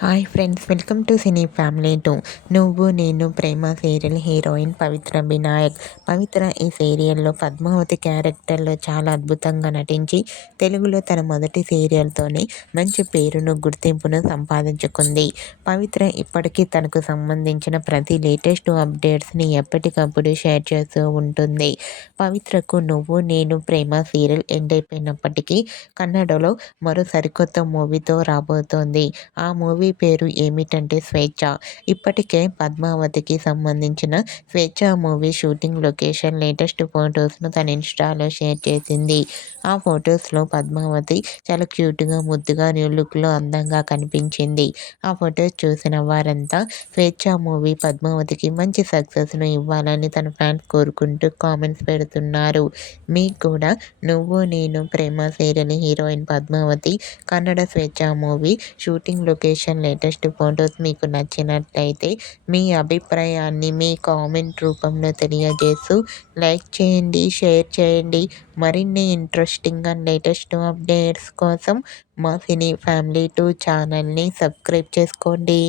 Hi friends, welcome to cine family 2. నువ్వు నేను ప్రేమ serial heroine పవిత్ర వినాయక్. పవిత్ర ఈ సీరియల్లో పద్మావతి క్యారెక్టర్లో చాలా అద్భుతంగా నటించి తెలుగులో తన మొదటి సీరియల్తోనే మంచి పేరును, గుర్తింపును సంపాదించుకుంది. పవిత్ర ఇప్పటికీ తనకు సంబంధించిన ప్రతి లేటెస్ట్ అప్డేట్స్ని ఎప్పటికప్పుడు షేర్ చేస్తూ ఉంటుంది. పవిత్రకు నువ్వు నేను ప్రేమ సీరియల్ ఎండ్ అయిపోయినప్పటికీ కన్నడలో మరో సరికొత్త మూవీతో రాబోతోంది. ఆ మూవీ పేరు ఏమిటంటే స్వేచ్ఛ. ఇప్పటికే పద్మావతికి సంబంధించిన స్వేచ్ఛ మూవీ షూటింగ్ లొకేషన్ లేటెస్ట్ ఫొటోస్ను తన ఇన్స్టాలో షేర్ చేసింది. ఆ ఫొటోస్లో పద్మావతి చాలా క్యూట్గా, ముద్దుగా, న్యూ లుక్లో అందంగా కనిపించింది. ఆ ఫొటోస్ చూసిన వారంతా స్వేచ్ఛ మూవీ పద్మావతికి మంచి సక్సెస్ను ఇవ్వాలని తన ఫ్యాన్స్ కోరుకుంటూ కామెంట్స్ పెడుతున్నారు. మీకు కూడా నువ్వు నేను ప్రేమ సీరియల్ హీరోయిన్ పద్మావతి కన్నడ స్వేచ్ఛ movie shooting location latest photos మీకు నచ్చినట్లయితే మీ అభిప్రాయాన్ని మీ కామెంట్ రూపంలో తెలియజేస్తూ లైక్ చేయండి, షేర్ చేయండి. మరిన్ని ఇంట్రెస్టింగ్ అండ్ లేటెస్ట్ అప్డేట్స్ కోసం మా సినీ ఫ్యామిలీ 2 ఛానల్ని సబ్స్క్రైబ్ చేసుకోండి.